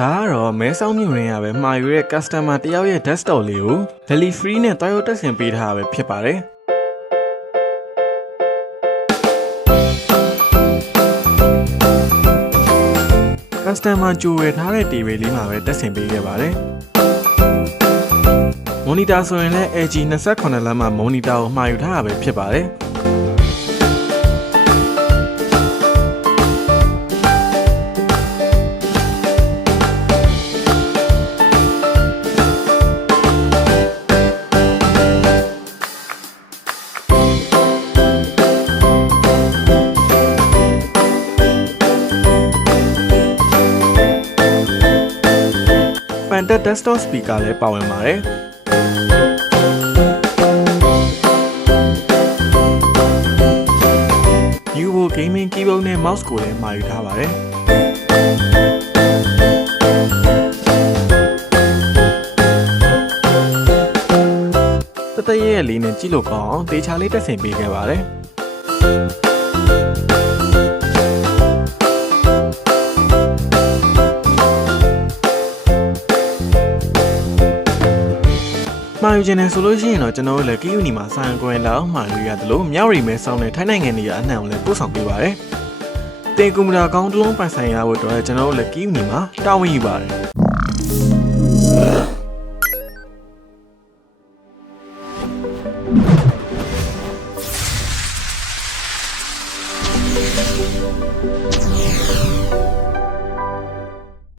ဒါကတော့မဲဆောင်းမြို့ရင်းရပဲမှာယူတဲ့ customer တယောက်ရဲ့ desktop လေးကို delivery free နဲ့တွားရောက်တက်ဆင်ပေးထားတာပဲဖြစ်ပါတယ်။ customer ကြိုဝယ်ထားတဲ့ TV လေးမှာပဲတက်ဆင်ပေးခဲ့ပါတယ်။ monitor ဆိုရင်လည်း LG 28လမ်းမှာ monitor ကိုမှာယူထားတာပဲဖြစ်ပါတယ်။ Panda desktop speaker လည်းပါဝင်ပါတယ်။ Uvo gaming keyboard နဲ့ mouse ကိုလည်းမှာယူထားပါတယ်။တသက်ရဲ့လေးနဲ့ကြည့်လို့ကောင်းအောင်တေချာလေးတက်ဆင်ပေးခဲ့ပါတယ်။မှာယူခြင်းနဲ့ဆိုလို့ရှိရင်တော့ကျွန်တော်တို့လည်း KU နီမှာဆိုင်ကွယ်လောက်မှာယူရတယ်လို့မြောက်ရီမဲဆောင်းနဲ့ထိုင်းနိုင်ငံတွေကအနှံ့ကိုလည်းပို့ဆောင်ပေးပါတယ်။တင်ကွန်ပျူတာကောင်းတစ်လုံးပိုင်ဆိုင်ရဖို့အတွက်ကျွန်တော်တို့လည်း KU နီမှာတာဝန်ယူပါတယ်။